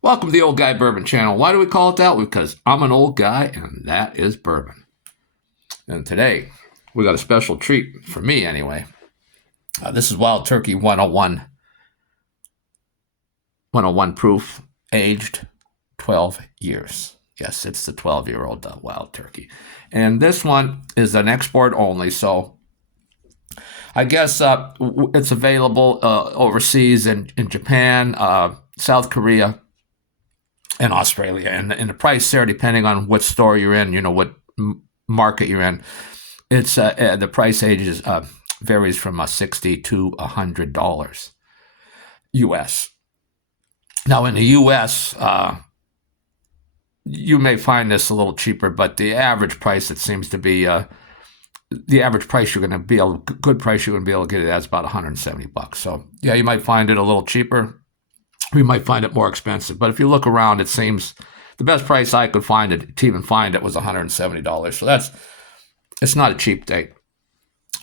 Welcome to the Old Guy Bourbon Channel. Why do we call it that? Because I'm an old guy, and that is bourbon. And today, we got a special treat for me, anyway. This is Wild Turkey 101 proof, aged 12 years. Yes, it's the 12-year-old Wild Turkey. And this one is an export only, so I guess it's available overseas in Japan, South Korea, and Australia. And the price there, depending on what store you're in, what market you're in, it's the price ages varies from $60 to $100 US. Now in the US, you may find this a little cheaper, but the average price, it seems to be the average price you're going to be able, good price you're going to be able to get it at is about $170. So yeah, you might find it a little cheaper. We might find it more expensive, but if you look around, it seems the best price I could find it to even find it was $170. So it's not a cheap date,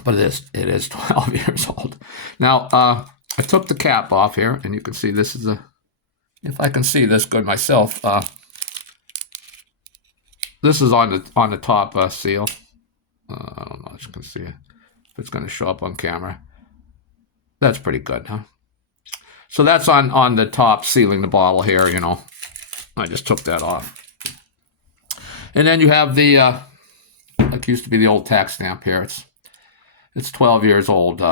but it is 12 years old. Now I took the cap off here, and you can see this is if I can see this good myself. This is on the top seal. I don't know if you can see it. If it's going to show up on camera. That's pretty good, huh? So that's on the top, sealing the bottle here, I just took that off. And then you have the, that used to be the old tax stamp here. It's 12 years old,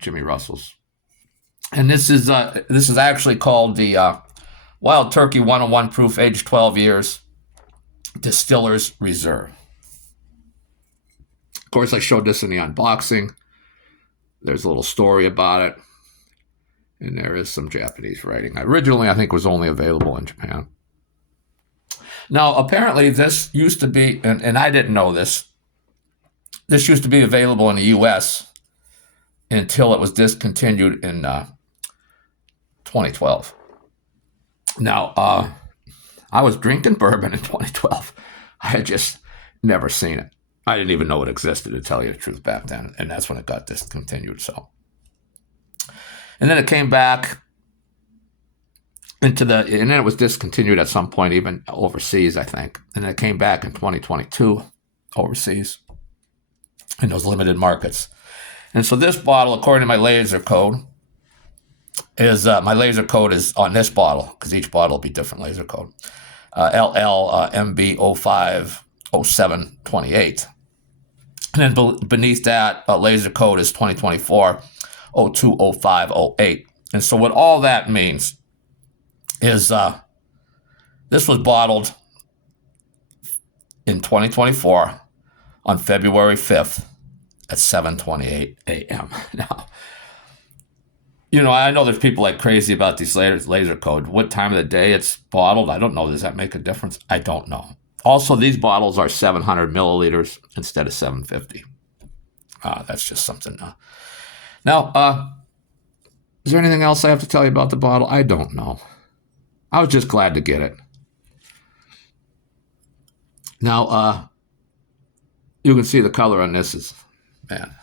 Jimmy Russell's. And this is actually called the Wild Turkey 101 proof, aged 12 years, Distiller's Reserve. Of course, I showed this in the unboxing. There's a little story about it. And there is some Japanese writing. Originally, I think, was only available in Japan. Now, apparently, this used to be, and I didn't know this used to be available in the U.S. until it was discontinued in 2012. Now, I was drinking bourbon in 2012. I had just never seen it. I didn't even know it existed, to tell you the truth, back then. And that's when it got discontinued, so. And then it came back and then it was discontinued at some point, even overseas, I think. And then it came back in 2022 overseas in those limited markets. And so this bottle, according to my laser code, is my laser code is on this bottle, because each bottle will be different laser code. LL MB050728. And then beneath that laser code is 2024. 020508. And so what all that means is this was bottled in 2024 on February 5th at 7:28 a.m. Now, I know there's people like crazy about these laser code. What time of the day it's bottled, I don't know. Does that make a difference? I don't know. Also, these bottles are 700 milliliters instead of 750. That's just something. Now, is there anything else I have to tell you about the bottle? I don't know. I was just glad to get it. Now, you can see the color on this is, man,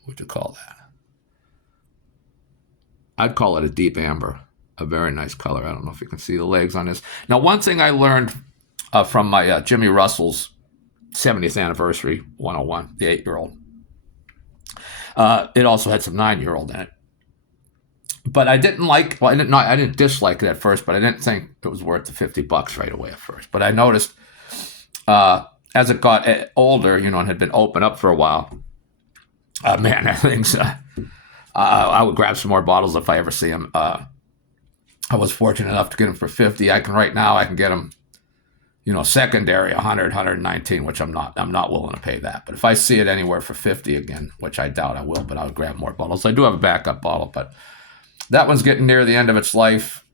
what would you call that? I'd call it a deep amber, a very nice color. I don't know if you can see the legs on this. Now, one thing I learned from my Jimmy Russell's 70th anniversary 101, the 8-year-old, it also had some 9-year-old in it. But I didn't dislike it at first, but I didn't think it was worth the $50 right away at first. But I noticed as it got older, and had been open up for a while, man, that thing's, I would grab some more bottles if I ever see them. I was fortunate enough to get them for $50. Right now I can get them, secondary, 100, 119, which I'm not willing to pay that. But if I see it anywhere for $50 again, which I doubt I will, but I would grab more bottles. I do have a backup bottle, but that one's getting near the end of its life.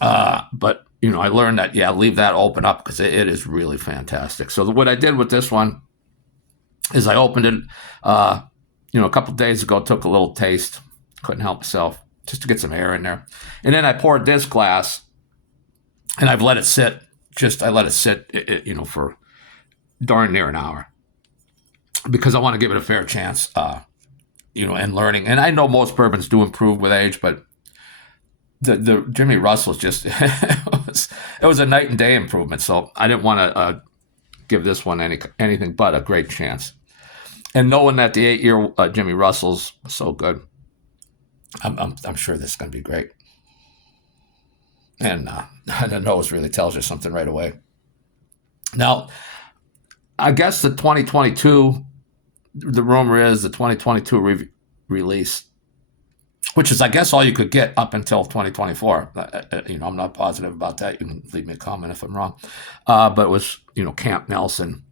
But, I learned that, leave that open up, because it is really fantastic. So what I did with this one is I opened it, a couple of days ago, took a little taste, couldn't help myself, just to get some air in there. And then I poured this glass, and I've let it sit. I let it sit, for darn near an hour, because I want to give it a fair chance, and learning. And I know most bourbons do improve with age, but the Jimmy Russell's just it was a night and day improvement. So I didn't want to give this one anything but a great chance. And knowing that the 8-year Jimmy Russell's so good, I'm sure this is going to be great. And the nose really tells you something right away. Now, I guess the 2022, the rumor is the 2022 release, which is, I guess, all you could get up until 2024. I'm not positive about that. You can leave me a comment if I'm wrong. But it was, Camp Nelson.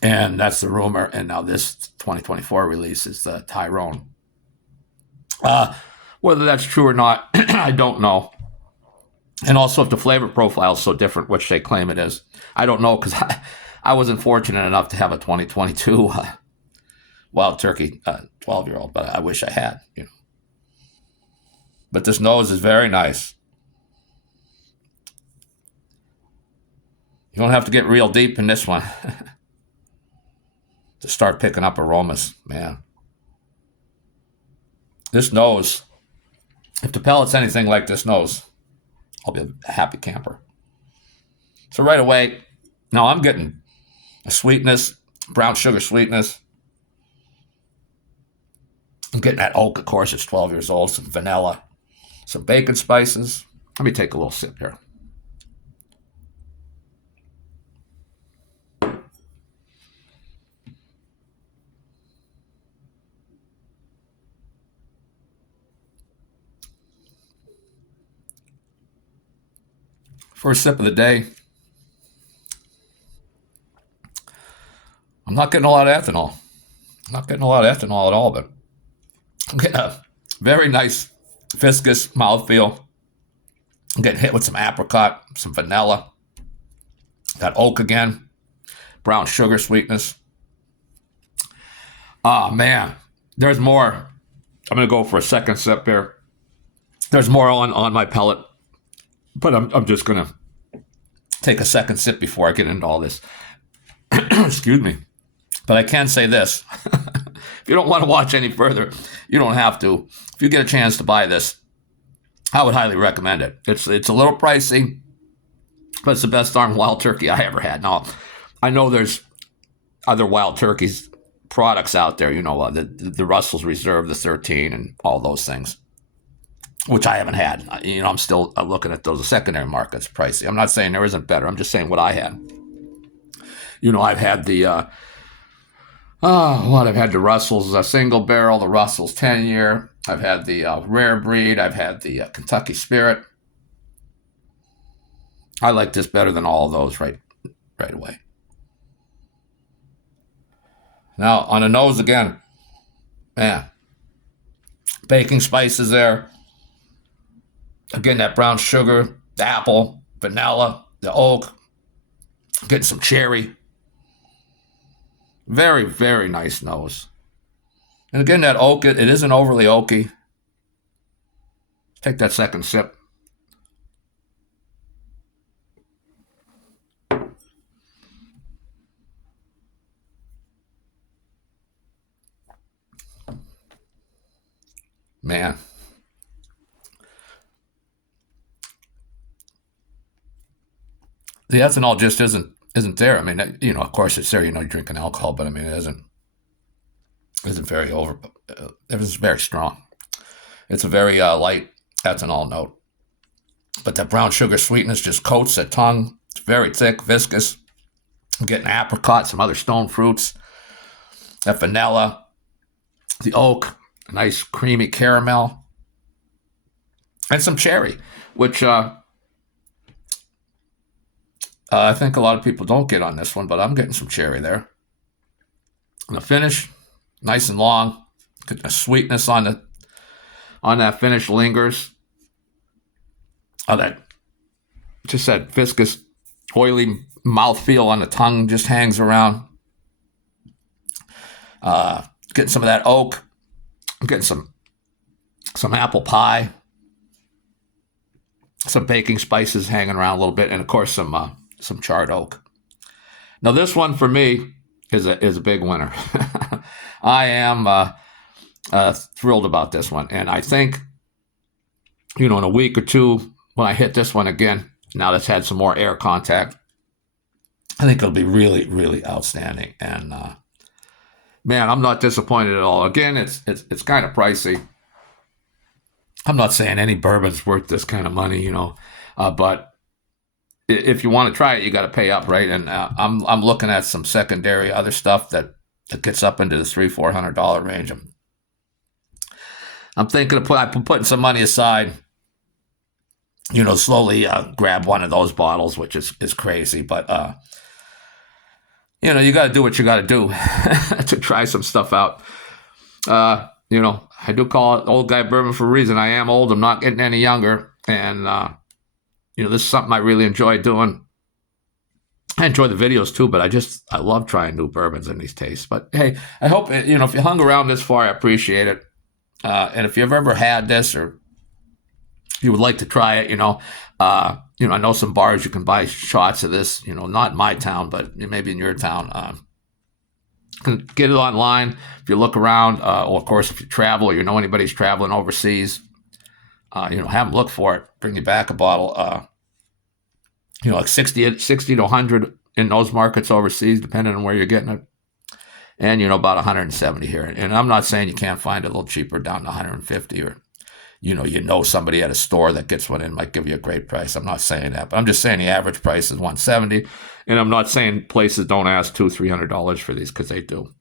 And that's the rumor. And now this 2024 release is the Tyrone. Whether that's true or not, I don't know. And also if the flavor profile is so different, which they claim it is, I don't know, because I wasn't fortunate enough to have a 2022 Wild Turkey 12-year-old, but I wish I had. But this nose is very nice. You don't have to get real deep in this one to start picking up aromas, man. This nose, if the pellet's anything like this nose, I'll be a happy camper. So right away, now I'm getting a sweetness, brown sugar sweetness. I'm getting that oak, of course, it's 12 years old, some vanilla, some bacon spices. Let me take a little sip here. First sip of the day. I'm not getting a lot of ethanol. At all, but I'm getting a very nice viscous mouthfeel. I'm getting hit with some apricot, some vanilla. Got oak again. Brown sugar sweetness. Oh, man. There's more. I'm going to go for a second sip here. There's more on my palate. But I'm just going to take a second sip before I get into all this. Excuse me. But I can say this. If you don't want to watch any further, you don't have to. If you get a chance to buy this, I would highly recommend it. It's a little pricey, but it's the best darn wild turkey I ever had. Now, I know there's other wild turkeys products out there, the Russell's Reserve, the 13, and all those things, which I haven't had. I'm still looking at those secondary markets pricey. I'm not saying there isn't better. I'm just saying what I had. I've had the I've had the Russell's single barrel, the Russell's 10-year. I've had the rare breed. I've had the Kentucky Spirit. I like this better than all of those right away. Now, on the nose again, man, baking spices there. Again, that brown sugar, the apple, vanilla, the oak. Getting some cherry. Very, very nice nose. And again, that oak, it isn't overly oaky. Take that second sip. Man. The ethanol just isn't there. I mean, of course it's there. You're drinking alcohol, but I mean, it isn't very it is very strong. It's a very light ethanol note, but that brown sugar sweetness just coats the tongue. It's very thick, viscous. I'm getting apricot, some other stone fruits, that vanilla, the oak, a nice creamy caramel, and some cherry, which I think a lot of people don't get on this one, but I'm getting some cherry there. And the finish, nice and long. Getting a sweetness on that finish lingers. That viscous, oily mouthfeel on the tongue just hangs around. Getting some of that oak. I'm getting some apple pie. Some baking spices hanging around a little bit, and of course some charred oak. Now this one for me is a big winner. I am thrilled about this one, and I think in a week or two, when I hit this one again, now that's had some more air contact, I think it'll be really, really outstanding. And man, I'm not disappointed at all. Again, it's kind of pricey. I'm not saying any bourbon's worth this kind of money, but if you want to try it, you got to pay up, right? And I'm looking at some secondary other stuff that gets up into the $300-400 range. I'm thinking of I'm putting some money aside, slowly grab one of those bottles, which is crazy, but you got to do what you got to do to try some stuff out. I do call it old guy bourbon for a reason. I am old. I'm not getting any younger, and this is something I really enjoy doing. I enjoy the videos too, but I love trying new bourbons and these tastes. But hey, I hope, if you hung around this far, I appreciate it. And if you've ever had this or you would like to try it, I know some bars you can buy shots of this, not in my town, but maybe in your town. You can get it online if you look around, or of course, if you travel or anybody's traveling overseas, have them look for it, bring you back a bottle. Like 60 to 100 in those markets overseas, depending on where you're getting it. And, about 170 here. And I'm not saying you can't find it a little cheaper down to 150 or, somebody at a store that gets one in might give you a great price. I'm not saying that, but I'm just saying the average price is 170. And I'm not saying places don't ask $200-300 for these, because they do.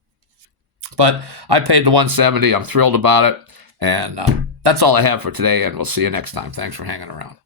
But I paid the 170. I'm thrilled about it. And that's all I have for today. And we'll see you next time. Thanks for hanging around.